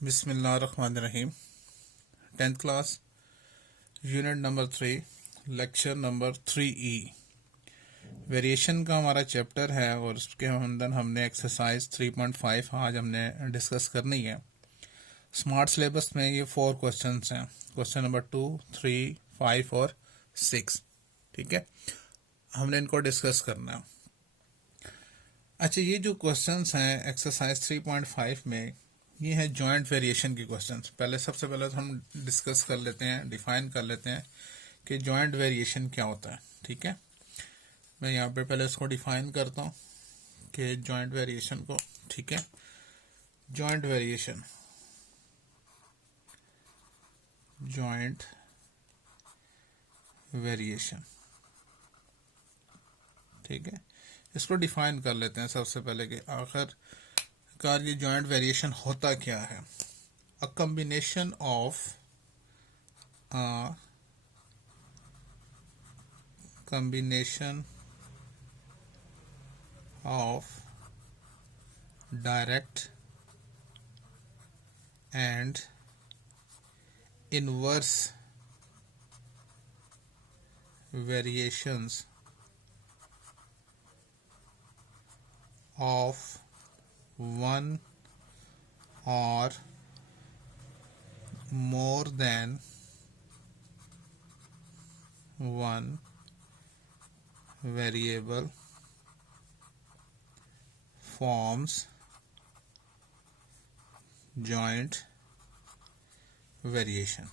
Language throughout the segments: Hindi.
बिस्मिल्लाहिर्रहमानिर्रहीम। 10th class, unit number 3, lecture number 3E। Variation का हमारा चैप्टर है और उसके अंदर हमने एक्सरसाइज 3.5 आज हमने डिस्कस करनी है। स्मार्ट सिलेबस में ये 4 क्वेश्चंस हैं, क्वेश्चन नंबर 2, 3, 5 और 6। ठीक है, हमने इनको डिस्कस करना है। अच्छा, ये जो क्वेश्चंस हैं एक्सरसाइज 3.5 में, ये है जॉइंट वेरिएशन के क्वेश्चंस। सबसे पहले तो हम डिस्कस कर लेते हैं, डिफाइन कर लेते हैं कि जॉइंट वेरिएशन क्या होता है। ठीक है, मैं यहाँ पे पहले इसको डिफाइन करता हूँ कि जॉइंट वेरिएशन को। ठीक है, जॉइंट वेरिएशन, जॉइंट वेरिएशन, ठीक है, इसको डिफाइन कर लेते हैं सबसे पहले कि आखिरकार ये जॉइंट वेरिएशन होता क्या है। A combination of direct and inverse variations of one or more than one variable forms joint variation.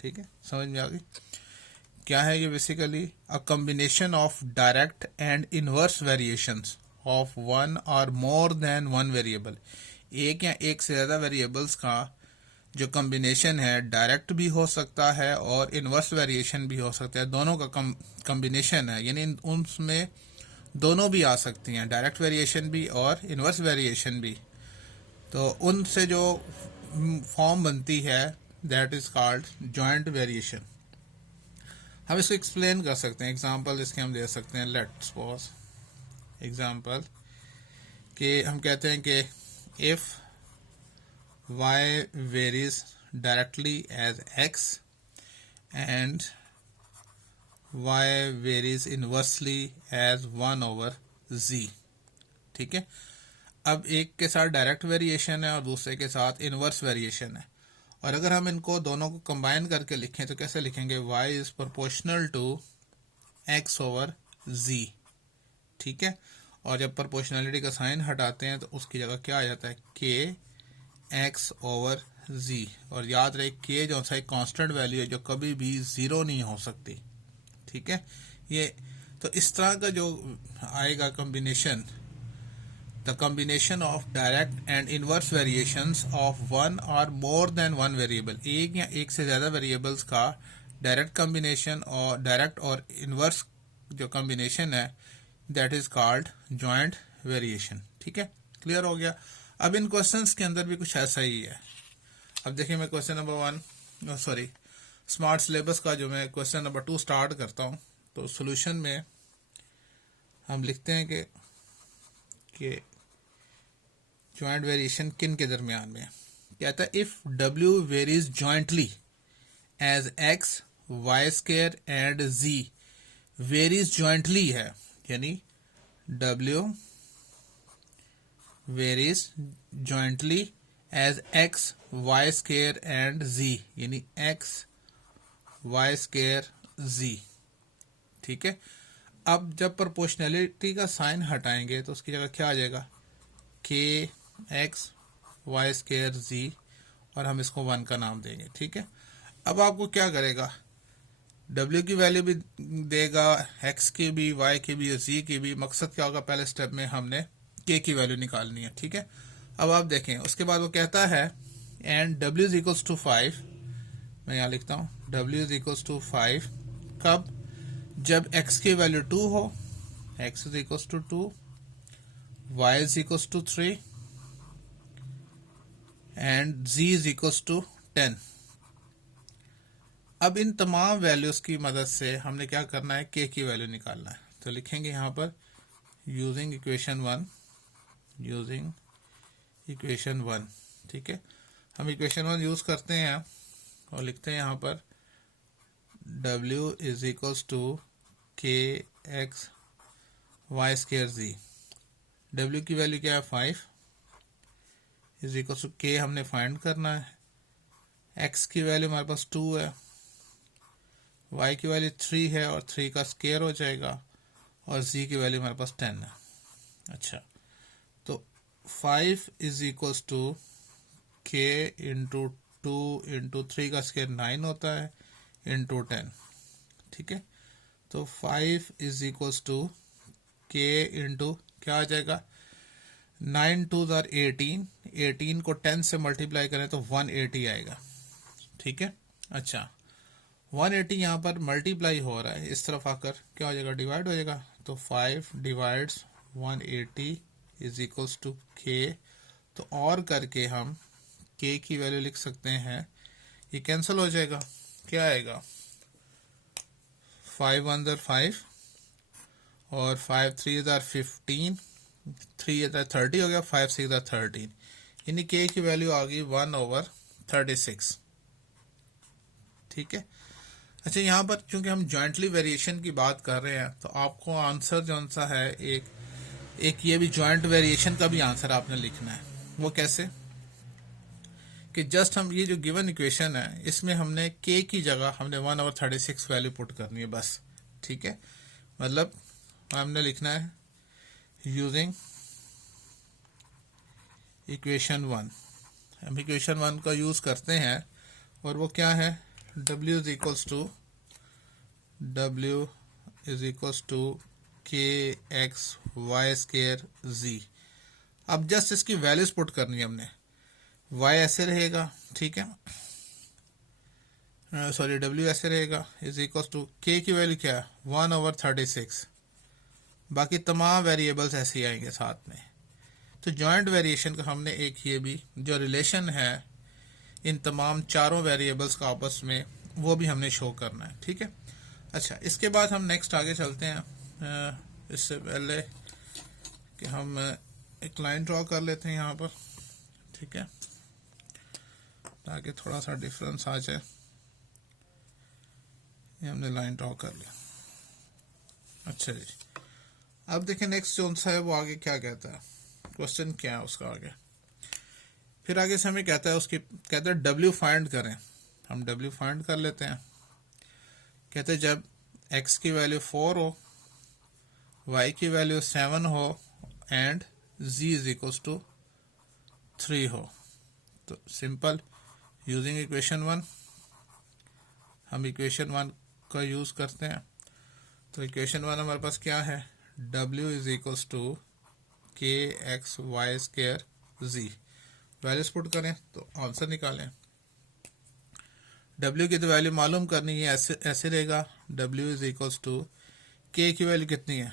ठीक है, समझ में आ गई क्या है ये। Basically a combination of direct and inverse variations of one और मोर देन वन वेरिएबल, एक या एक से ज़्यादा वेरिएबल्स का जो कॉम्बिनेशन है, डायरेक्ट भी हो सकता है और इनवर्स वेरिएशन भी हो सकता है। दोनों का कॉम्बिनेशन है, यानी उनमें दोनों भी आ सकती हैं, डायरेक्ट वेरिएशन भी और इनवर्स वेरिएशन भी। तो उनसे जो फॉर्म बनती है that is called joint variation. हम इसको एक्सप्लेन कर सकते हैं, एग्जांपल इसके हम दे सकते हैं। लेट्स सपोज एग्जांपल कि हम कहते हैं कि if y varies directly as x and y varies inversely as 1 over z। ठीक है, अब एक के साथ डायरेक्ट वेरिएशन है और दूसरे के साथ इनवर्स वेरिएशन है, और अगर हम इनको दोनों को कंबाइन करके लिखें तो कैसे लिखेंगे? y is proportional to x over z। ठीक है, और जब प्रोपोर्शनलिटी का साइन हटाते हैं तो उसकी जगह क्या आ जाता है? k x over z। और याद रहे k जो सा एक कांस्टेंट वैल्यू है जो कभी भी ज़ीरो नहीं हो सकती। ठीक है, ये तो इस तरह का जो आएगा combination, the combination of direct and inverse variations of one or more than one variable, एक या एक से ज़्यादा वेरिएबल्स का डायरेक्ट कॉम्बिनेशन और डायरेक्ट और इनवर्स जो कॉम्बिनेशन है that is called joint variation. ठीक है, क्लियर हो गया। अब इन क्वेश्चंस के अंदर भी कुछ ऐसा ही है। अब देखिए, मैं क्वेश्चन नंबर 1 स्मार्ट सिलेबस का जो मैं क्वेश्चन नंबर 2 स्टार्ट करता हूँ, तो सोल्यूशन में हम लिखते हैं कि जॉइंट वेरिएशन किन के दरमियान में है। कहता है if W varies jointly as x, y square and z varies jointly है, यानी W varies jointly as x, y square and z, यानी x, y स्क्वायर z। ठीक है, अब जब प्रोपोर्शनलिटी का साइन हटाएंगे तो उसकी जगह क्या आ जाएगा? k x y square z, और हम इसको 1 का नाम देंगे। ठीक है, अब आपको क्या करेगा? w की वैल्यू भी देगा, x की भी, y की भी और z की भी। मकसद क्या होगा? पहले स्टेप में हमने k की वैल्यू निकालनी है। ठीक है, अब आप देखें, उसके बाद वो कहता है and w is equals to 5। मैं यहाँ लिखता हूँ w इज इक्वल्स टू 5 कब? जब x की वैल्यू 2 हो, x is equals to 2, y is equals to 3 and z is equals to 10। अब इन तमाम वैल्यूज की मदद से हमने क्या करना है? k की वैल्यू निकालना है। तो लिखेंगे यहाँ पर यूजिंग इक्वेशन 1 यूजिंग इक्वेशन 1। ठीक है, हम इक्वेशन 1 यूज करते हैं और लिखते हैं यहाँ पर W is equals to k x Y square ji. W की वैल्यू क्या है 5 इज इक्वल्स टू के हमने फाइंड करना है, x की वैल्यू हमारे पास 2 है, y की वैल्यू 3 है और 3 का स्केयर हो जाएगा, और z की वैल्यू हमारे पास 10 है। अच्छा, तो 5 इज इक्वल्स टू के इंटू 2 इंटू 3 का स्केयर 9 होता है इंटू 10। ठीक है, तो 5 इज इक्वल्स टू के इंटू क्या आ जाएगा, 9 2 आर 18, 18 को 10 से मल्टीप्लाई करें तो 180 आएगा। ठीक है, अच्छा 180 यहाँ पर मल्टीप्लाई हो रहा है, इस तरफ आकर क्या हो जाएगा, डिवाइड हो जाएगा, तो 5 डिवाइड्स 180 इज इक्वल्स टू के। तो और करके हम के की वैल्यू लिख सकते हैं, ये कैंसिल हो जाएगा, क्या आएगा 5 1 ज़र 5 और 5 3 ज़र 15, 3 ज़र 30 हो गया, 5 6 ज़र 13, यानी के की वैल्यू आ गई 1/36। ठीक है, अच्छा यहाँ पर चूंकि हम जॉइंटली वेरिएशन की बात कर रहे हैं तो आपको आंसर जो सा है एक ये भी जॉइंट वेरिएशन का भी आंसर आपने लिखना है। वो कैसे कि जस्ट हम ये जो गिवन इक्वेशन है इसमें हमने के की जगह हमने 1/36 वैल्यू पुट करनी है बस। ठीक है, मतलब हमने लिखना है यूजिंग इक्वेशन 1। हम इक्वेशन 1 का यूज करते हैं और वो क्या है, W is equals to k x Y square जी। अब जस्ट इसकी वैल्यूज पुट करनी है हमने, y ऐसे रहेगा, ठीक है, सॉरी W ऐसे रहेगा, इज इक्वल्स टू के की वैल्यू क्या है 1/36, बाकी तमाम वेरिएबल्स ऐसे ही आएंगे साथ में। तो जॉइंट वेरिएशन का हमने एक ये भी जो रिलेशन है इन तमाम चारों वेरिएबल्स का आपस में, वो भी हमने शो करना है। ठीक है, अच्छा इसके बाद हम नेक्स्ट आगे चलते हैं। इससे पहले कि हम एक लाइन ड्रॉ कर लेते हैं यहाँ पर, ठीक है, ताकि थोड़ा सा डिफरेंस आ जाए। ये हमने लाइन ड्रॉ कर लिया। अच्छा जी, अब देखें नेक्स्ट जो सा है वो आगे क्या कहता है, क्वेश्चन क्या है उसका आगे। फिर आगे से हमें कहता है उसकी कहते हैं W फाइंड करें। हम W फाइंड कर लेते हैं। कहते हैं जब x की वैल्यू 4 हो, y की वैल्यू 7 हो and z is equals to 3 हो, तो सिंपल यूजिंग इक्वेशन 1 हम इक्वेशन 1 का यूज करते हैं। तो इक्वेशन 1 हमारे पास क्या है, W is equals to k x Y square ji. Values put करें तो आंसर निकालें। W की तो वैल्यू मालूम करनी है, ऐसे रहेगा W इज इक्वल्स टू के की वैल्यू कितनी है,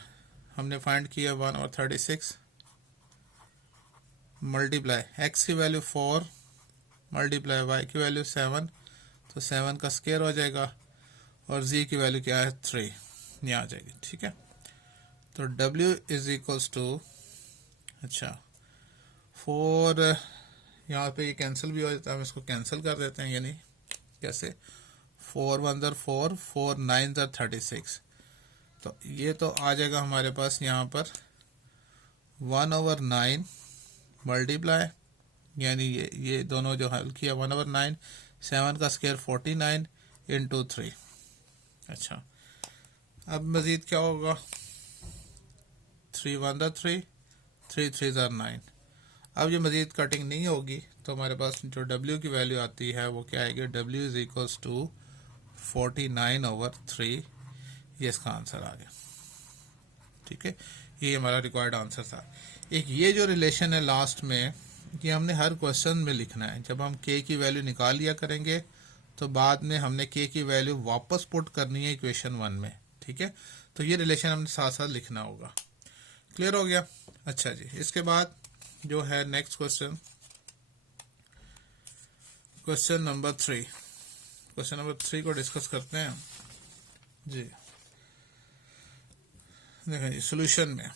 हमने फाइंड किया 1/36 मल्टीप्लाई एक्स की वैल्यू 4 मल्टीप्लाई वाई की वैल्यू 7, तो 7 का स्केयर हो जाएगा, और z की वैल्यू क्या है 3, ये आ जाएगी। ठीक है, तो W इज इक्वल्स टू, अच्छा 4 यहाँ पे ये कैंसिल भी हो जाता है, हम इसको कैंसिल कर देते हैं, यानी कैसे 4 1 ज़र 4 4 9 ज़र 36, तो ये तो आ जाएगा हमारे पास यहाँ पर 1/9 मल्टीप्लाई, यानी ये दोनों जो हल किया 1/9, 7 का स्केयर 49 इंटू 3। अच्छा अब मज़ीद क्या होगा, 3 1 ज़र 3 3 3 ज़र 9। अब ये मज़ीद कटिंग नहीं होगी, तो हमारे पास जो W की वैल्यू आती है वो क्या आएगी, W इज इक्वल्स टू 49/3, ये इसका आंसर आ गया। ठीक है, ये हमारा रिक्वायर्ड आंसर था। एक ये जो रिलेशन है लास्ट में, ये हमने हर क्वेश्चन में लिखना है। जब हम के की वैल्यू निकाल लिया करेंगे तो बाद में हमने के की वैल्यू वापस पुट करनी है इक्वेशन 1 में। ठीक है, तो ये रिलेशन हमने साथ साथ लिखना होगा। क्लियर हो गया। अच्छा जी, इसके बाद जो है next question, question number 3। Question number 3 को डिस्कस करते हैं जी। देखें जी, सॉल्यूशन में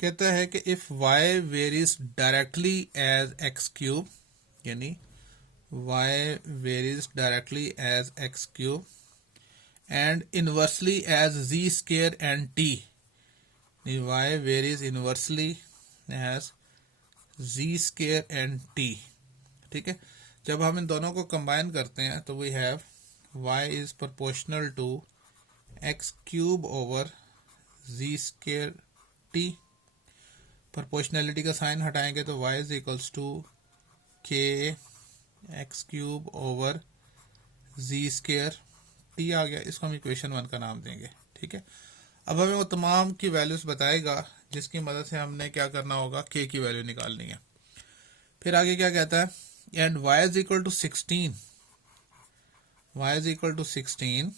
कहता है कि if y varies directly as x cube, यानी y varies directly as x cube and inversely as z square and t, y varies inversely as z square and t। ठीक है, जब हम इन दोनों को कंबाइन करते हैं तो we have y is proportional to x cube over z square t। Proportionality का साइन हटाएंगे तो y is equals to k x cube over z square t आ गया। इसको हम इक्वेशन 1 का नाम देंगे। ठीक है, अब हमें वो तमाम की वैल्यूज बताएगा जिसकी मदद से हमने क्या करना होगा, k की वैल्यू निकालनी है। फिर आगे क्या कहता है, and y is equal to 16, y is equal to 16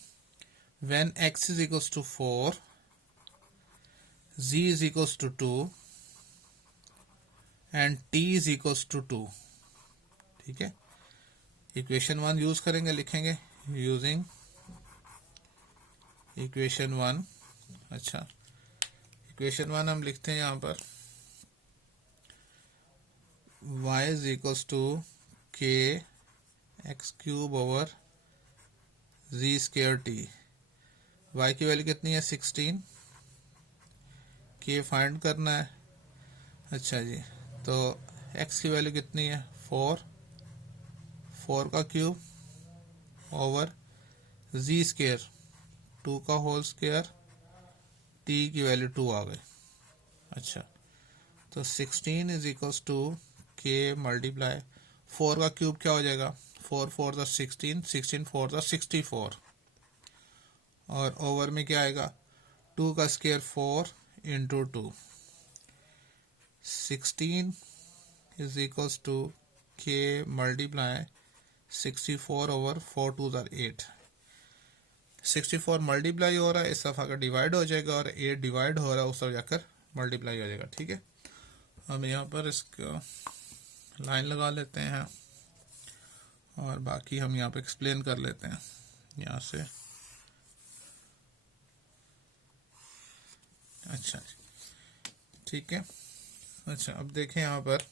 when x is equals to 4, z is equals to 2 and t is equals to 2। ठीक है, इक्वेशन 1 यूज करेंगे, लिखेंगे यूजिंग इक्वेशन 1। अच्छा, इक्वेशन 1 हम लिखते हैं यहाँ पर y is equals to k x cube over z square t। y की वैल्यू कितनी है, 16, k फाइंड करना है। अच्छा जी, तो x की वैल्यू कितनी है, 4, 4 का क्यूब ओवर z स्केयर 2 का होल स्केयर, t की वैल्यू 2 आ गई। अच्छा, तो 16 is equals to k multiply 4 का क्यूब क्या हो जाएगा, 4 4 द 16, 16 4 द 64, और ओवर में क्या आएगा, 2 का square 4 into 2, 16 is equals to k multiply 64 over 4 2 the 8। 64 multiply हो रहा है, इस दफ़ा का डिवाइड हो जाएगा, और 8 डिवाइड हो रहा है, उस तरफ जाकर मल्टीप्लाई हो जाएगा। ठीक है, हम यहाँ पर इसको लाइन लगा लेते हैं और बाकी हम यहाँ पे एक्सप्लेन कर लेते हैं यहाँ से। अच्छा, ठीक है। अच्छा, अब देखें यहाँ पर,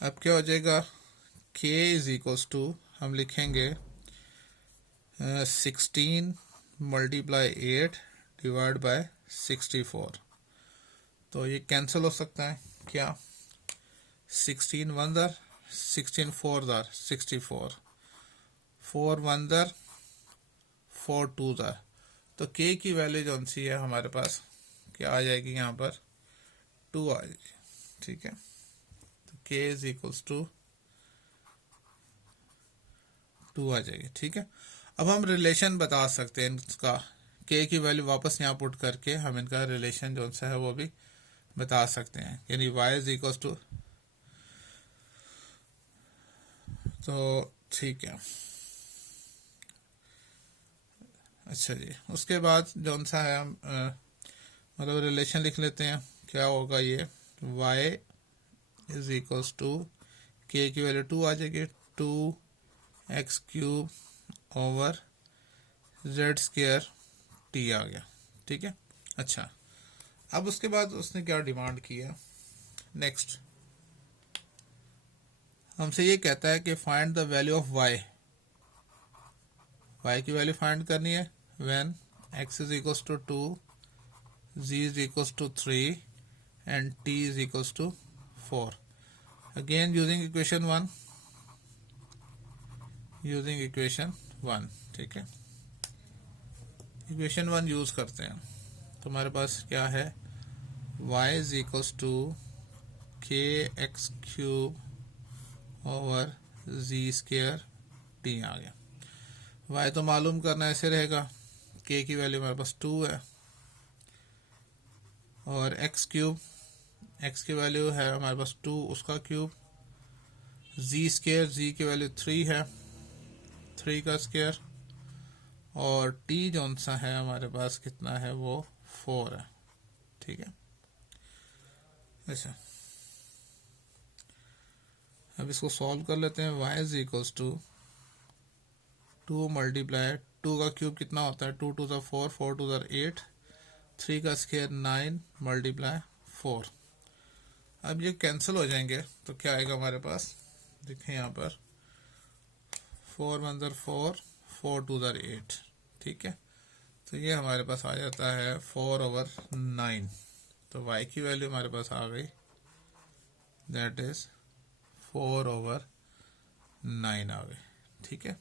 अब क्या हो जाएगा, k इज इक्वल्स टू हम लिखेंगे 16 मल्टीप्लाई 8 डिवाइड बाय 64। तो ये कैंसिल हो सकता है क्या, 16 1 दर 16 4 दर 64, 4 1 दर 4 2 दर। तो k की वैल्यू जो सी है हमारे पास क्या आ जाएगी, यहाँ पर 2 आ जाएगी। ठीक है, तो k इज इक्वल्स टू 2 आ जाएगी। ठीक है, अब हम रिलेशन बता सकते हैं इसका, k की वैल्यू वापस यहाँ पुट करके हम इनका रिलेशन जो सा है वो भी बता सकते हैं, यानी y इज इक्वल्स टू, तो ठीक है। अच्छा जी, उसके बाद जो सा है हम मतलब रिलेशन लिख लेते हैं, क्या होगा ये, y is equals to k की वैल्यू 2 आ जाएगी, 2x cube over z square t आ गया। ठीक है, अच्छा, अब उसके बाद उसने क्या डिमांड किया, नेक्स्ट हमसे ये कहता है कि find the value of y, y की वैल्यू फाइंड करनी है when x is equals to 2, z is equals to 3 and t is equals to 4। Again using equation 1, using equation 1। ठीक है, इक्वेशन 1 यूज करते हैं, तो हमारे पास क्या है, y is equals to k x cube over z square t आ गया। y तो मालूम करना ऐसे रहेगा, k की वैल्यू हमारे पास 2 है, और x क्यूब, x की वैल्यू है हमारे पास 2, उसका क्यूब, z स्केयर, z की वैल्यू 3 है, 3 का स्केयर, और t जो सा है हमारे पास कितना है, वो 4 है। ठीक है, अच्छा, अब इसको सॉल्व कर लेते हैं। y is equals to 2 multiply 2 का क्यूब कितना होता है, 2 2 ज़ा 4, 4 2 ज़ा 8, 3 का स्क्वायर 9 मल्टीप्लाई 4। अब ये कैंसिल हो जाएंगे तो क्या आएगा हमारे पास, देखें यहाँ पर 4 1 4, 4 2 8। ठीक है, तो ये हमारे पास आ जाता है 4/9। तो y की वैल्यू हमारे पास आ गई, दैट इज 4/9 आ गई। ठीक है,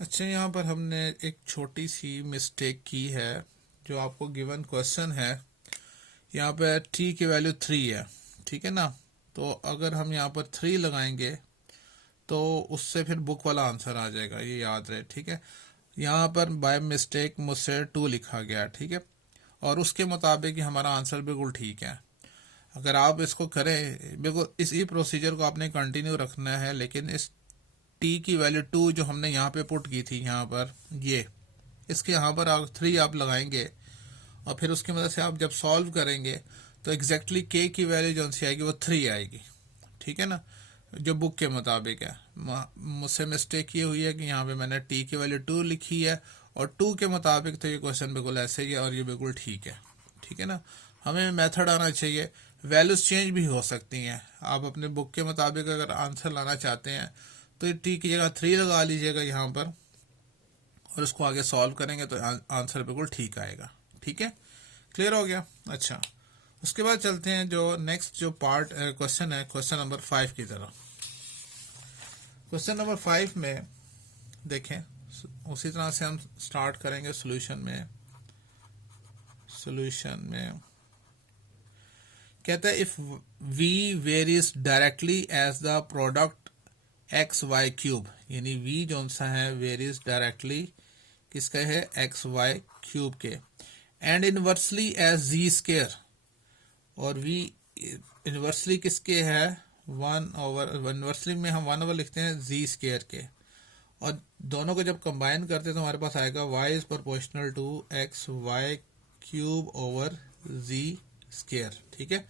अच्छा यहाँ पर हमने एक छोटी सी मिस्टेक की है। जो आपको गिवन क्वेश्चन है, यहाँ पे t की वैल्यू 3 है, ठीक है ना। तो अगर हम यहाँ पर 3 लगाएंगे तो उससे फिर बुक वाला आंसर आ जाएगा, ये याद रहे। ठीक है, यहाँ पर बाय मिस्टेक मुझसे 2 लिखा गया, ठीक है, और उसके मुताबिक ही हमारा आंसर बिल्कुल ठीक है। अगर आप इसको करें, बिल्कुल इसी प्रोसीजर को आपने कंटिन्यू रखना है, लेकिन इस t की वैल्यू 2 जो हमने यहाँ पे पुट की थी, यहाँ पर ये इसके यहाँ पर आप 3 आप लगाएंगे और फिर उसकी मदद से आप जब सॉल्व करेंगे तो एग्जैक्टली k की वैल्यू जो सी आएगी वो 3 आएगी। ठीक है ना, जो बुक के मुताबिक है। मुझसे मिस्टेक ये हुई है कि यहाँ पे मैंने t की वैल्यू 2 लिखी है और 2 के मुताबिक तो ये क्वेश्चन बिल्कुल ऐसे ही है और ये बिल्कुल ठीक है। ठीक है ना, हमें मेथड आना चाहिए। वैल्यूज चेंज भी हो सकती हैं, आप अपने बुक के मुताबिक अगर आंसर लाना चाहते हैं तो t की जगह 3 लगा लीजिएगा यहाँ पर और उसको आगे सॉल्व करेंगे तो आंसर बिल्कुल ठीक आएगा। ठीक है, क्लियर हो गया। अच्छा, उसके बाद चलते हैं जो नेक्स्ट जो पार्ट क्वेश्चन है, क्वेश्चन नंबर 5 की तरफ। क्वेश्चन नंबर 5 में देखें, उसी तरह से हम स्टार्ट करेंगे सॉल्यूशन में कहता है if v varies directly as the product x y cube, यानी v जो सा है वेरीज डायरेक्टली किसका है, एक्स वाई क्यूब के, and inversely as z square, और v इनवर्सली किसके है, 1/, इनवर्सली में हम 1/, लिखते हैं जी स्केयर के, और दोनों को जब कंबाइन करते हैं तो हमारे पास आएगा y is proportional to x y cube over z square. ठीक है,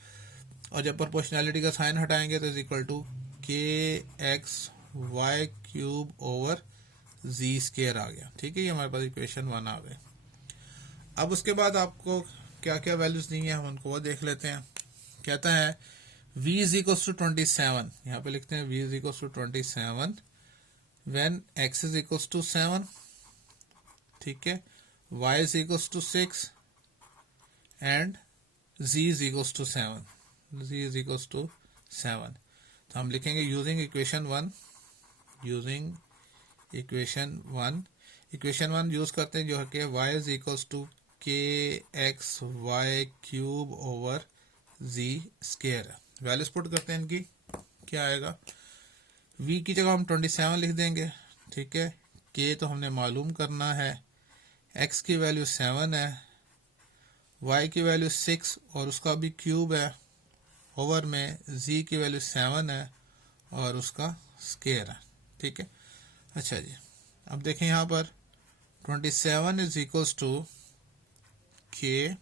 और जब प्रोपोर्शनैलिटी का साइन हटाएंगे तो is equal to k x y cube over z square आ गया। ठीक है, ये हमारे पास इक्वेशन 1 आ गई। अब उसके बाद आपको क्या क्या वैल्यूज दी हैं हम उनको वो देख लेते हैं। कहता है v इज इक्वल टू 27, यहाँ पे लिखते हैं v is equal to 27 when x is equal to 7। ठीक है, y is equal to 6 and z is equal to 7, z is equal to 7। तो हम लिखेंगे using equation 1, using equation 1 use करते हैं जो है कि y is equal to k x y cube over z square. Values put करते हैं इनकी, क्या आएगा, v की जगह हम 27 लिख देंगे। ठीक है, k तो हमने मालूम करना है, x की वैल्यू 7 है, y की वैल्यू 6 और उसका भी क्यूब है, ओवर में z की वैल्यू 7 है और उसका स्केयर है। ठीक है, अच्छा जी, अब देखें यहाँ पर 27 इज इक्वल्स टू k।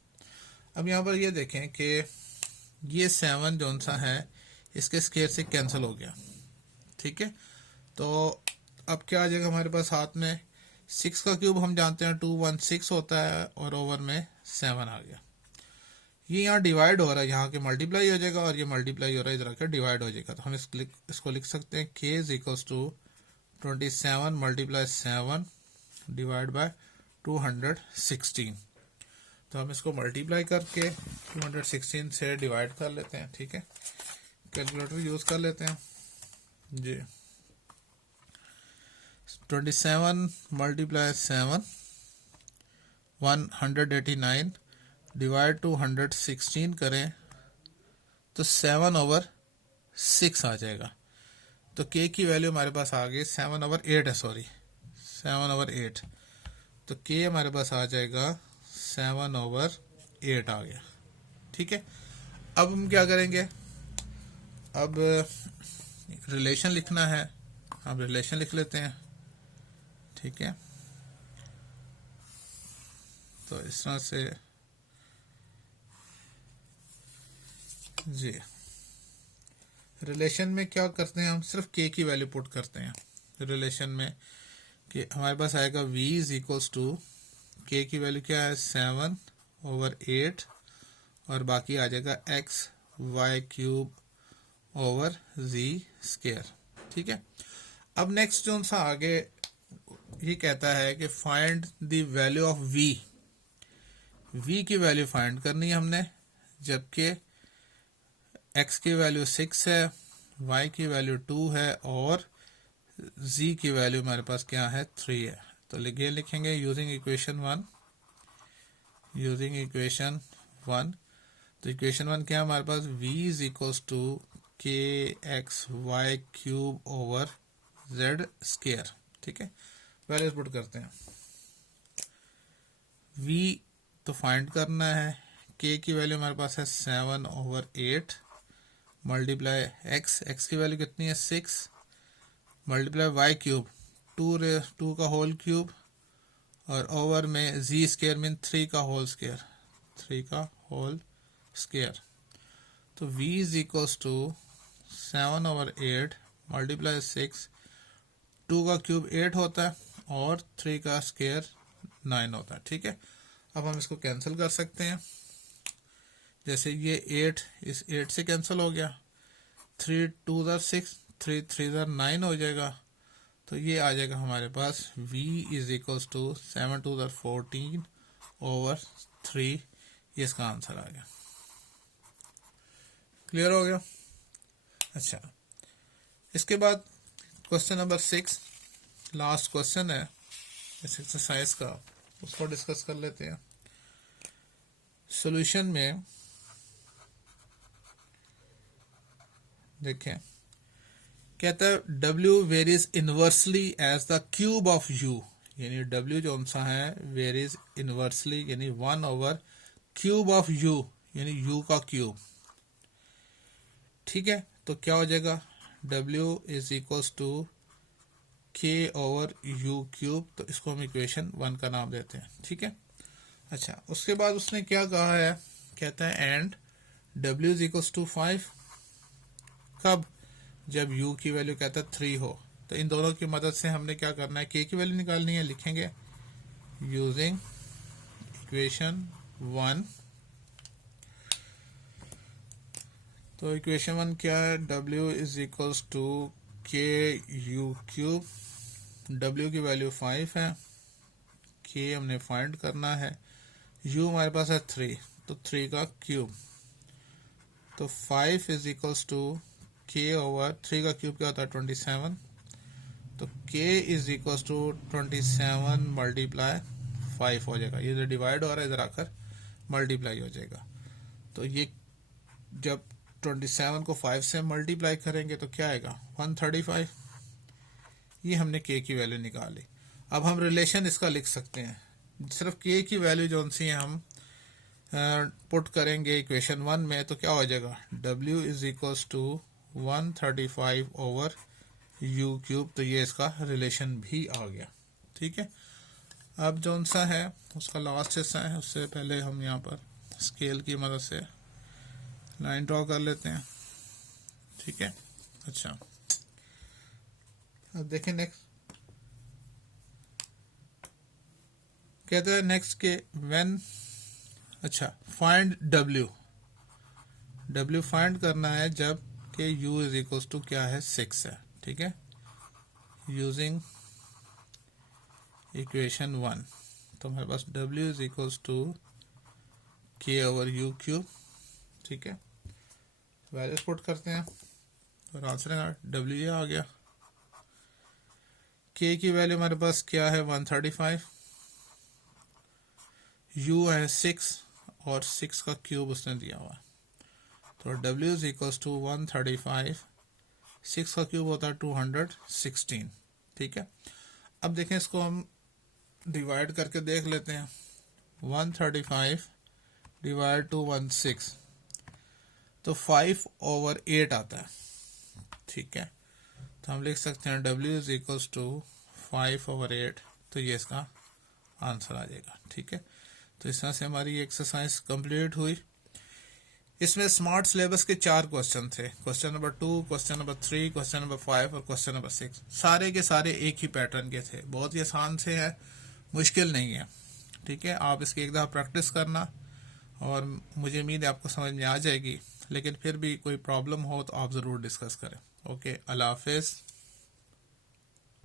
अब यहाँ पर ये देखें कि ये 7 जो सा है इसके स्केयर से कैंसिल हो गया। ठीक है, तो अब क्या आ जाएगा हमारे पास हाथ में, 6 का क्यूब हम जानते हैं 216 होता है और ओवर में 7 आ गया। ये यहाँ डिवाइड हो रहा है, यहाँ के मल्टीप्लाई हो जाएगा और ये मल्टीप्लाई हो रहा है, इधर आकर डिवाइड हो जाएगा। तो हम इसको लिख सकते हैं k is equals to 27 multiply 7 divide by 216। तो हम इसको मल्टीप्लाई करके 216 से डिवाइड कर लेते हैं। ठीक है, कैलकुलेटर यूज कर लेते हैं जी। 27 मल्टीप्लाई 7 189 डिवाइड 216 करें तो 7/6 आ जाएगा। तो k की वैल्यू हमारे पास आ गई 7/8 है, सॉरी 7/8। तो k हमारे पास आ जाएगा 7/8 आ गया। ठीक है, अब हम क्या करेंगे, अब रिलेशन लिखना है, हम रिलेशन लिख लेते हैं। ठीक है, तो इस तरह से जी, रिलेशन में क्या करते हैं, हम सिर्फ k की वैल्यू पुट करते हैं रिलेशन में, कि हमारे पास आएगा v is equals to k की वैल्यू क्या है 7/8 और बाकी आ जाएगा xy³ ओवर z स्क्वायर। ठीक है, अब नेक्स्ट जो सा आगे ये कहता है कि find the value of v की वैल्यू फाइंड करनी है हमने, जबकि x की वैल्यू 6 है, y की वैल्यू 2 है और z की वैल्यू हमारे पास क्या है 3 है। तो लिखेंगे यूजिंग इक्वेशन 1, तो इक्वेशन 1 क्या है हमारे पास, v is equals to kxy³ over z square. ठीक है, वैल्यूज पुट करते हैं। v तो फाइंड करना है, k की वैल्यू हमारे पास है 7/8 मल्टीप्लाई x की वैल्यू कितनी है 6 मल्टीप्लाई y³, 2 का होल क्यूब और ओवर में z स्क्वायर मीन 3 का होल स्क्वायर। तो v is equals to 7/8 multiply 6, 2 का क्यूब 8 होता है और 3 का स्क्वायर 9 होता है। ठीक है, अब हम इसको कैंसिल कर सकते हैं। जैसे ये 8 इस 8 से कैंसिल हो गया, 3 2 6, 3 3 9 हो जाएगा। तो ये आ जाएगा हमारे पास v is equals to 7 2 14 over 3, ये इसका आंसर आ गया। क्लियर हो गया। अच्छा, इसके बाद क्वेश्चन नंबर 6 लास्ट क्वेश्चन है इस एक्सरसाइज का, उसको डिस्कस कर लेते हैं। सॉल्यूशन में देखें, कहता है w varies inversely as the cube of u, यानी w जो सा है वेरीज इनवर्सली यानी 1/क्यूब ऑफ u, यानी u का क्यूब। ठीक है, तो क्या हो जाएगा w is equals to k/u³, तो इसको हम इक्वेशन 1 का नाम देते हैं। ठीक है, अच्छा, उसके बाद उसने क्या कहा है, कहता है and w is equals to 5, कब, जब u की वैल्यू कहता है 3 हो। तो इन दोनों की मदद से हमने क्या करना है, k की वैल्यू निकालनी है। लिखेंगे यूजिंग इक्वेशन 1, तो इक्वेशन 1 क्या है, w is equals to ku³, w की वैल्यू 5 है, k हमने फाइंड करना है, u हमारे पास है 3, तो 3 का क्यूब, तो 5 इज इक्वल्स टू k/3 का क्यूब क्या होता है 27, तो k is equals to 27 multiply 5 हो जाएगा। ये जो डिवाइड हो रहा है इधर आकर मल्टीप्लाई हो जाएगा। तो ये जब 27 को 5 से मल्टीप्लाई करेंगे तो क्या आएगा 135। ये हमने k की वैल्यू निकाली। अब हम रिलेशन इसका लिख सकते हैं, सिर्फ k की वैल्यू जो सी है हम पुट करेंगे इक्वेशन 1 में, तो क्या हो जाएगा w is equals to 135 over u³, तो ये इसका रिलेशन भी आ गया। ठीक है, अब जो सा है उसका लास्ट हिस्सा है, उससे पहले हम यहाँ पर स्केल की मदद से लाइन ड्रॉ कर लेते हैं। ठीक है, अच्छा, अब देखें नेक्स्ट कहते हैं नेक्स्ट के व्हेन, अच्छा, फाइंड w फाइंड करना है जब के u इज इक्वल्स टू क्या है 6 है। ठीक है, यूजिंग इक्वेशन 1, तो हमारे पास w is equals to k/u³। ठीक है, वैल्यूज पुट करते हैं और आंसर w ये आ गया। k की वैल्यू हमारे पास क्या है 135, u है 6 और 6 का क्यूब उसने दिया हुआ, तो w इज इक्वल्स टू 135, 6 का क्यूब होता है 216। ठीक है, अब देखें इसको हम डिवाइड करके देख लेते हैं। 135 डिवाइड टू 16, तो 5/8 आता है। ठीक है, तो हम लिख सकते हैं w इज इक्वल्स टू 5/8, तो ये इसका आंसर आ जाएगा। ठीक है, तो इस तरह से हमारी एक्सरसाइज कंप्लीट हुई। इसमें स्मार्ट सिलेबस के 4 क्वेश्चन थे, question number 2, question number 3, question number 5 और क्वेश्चन नंबर 6। सारे के सारे एक ही पैटर्न के थे, बहुत ही आसान से है, मुश्किल नहीं है। ठीक है, आप इसकी एक दफ़ा प्रैक्टिस करना और मुझे उम्मीद है आपको समझ में आ जाएगी। लेकिन फिर भी कोई प्रॉब्लम हो तो आप ज़रूर डिस्कस करें। ओके, अल्लाह हाफिज़।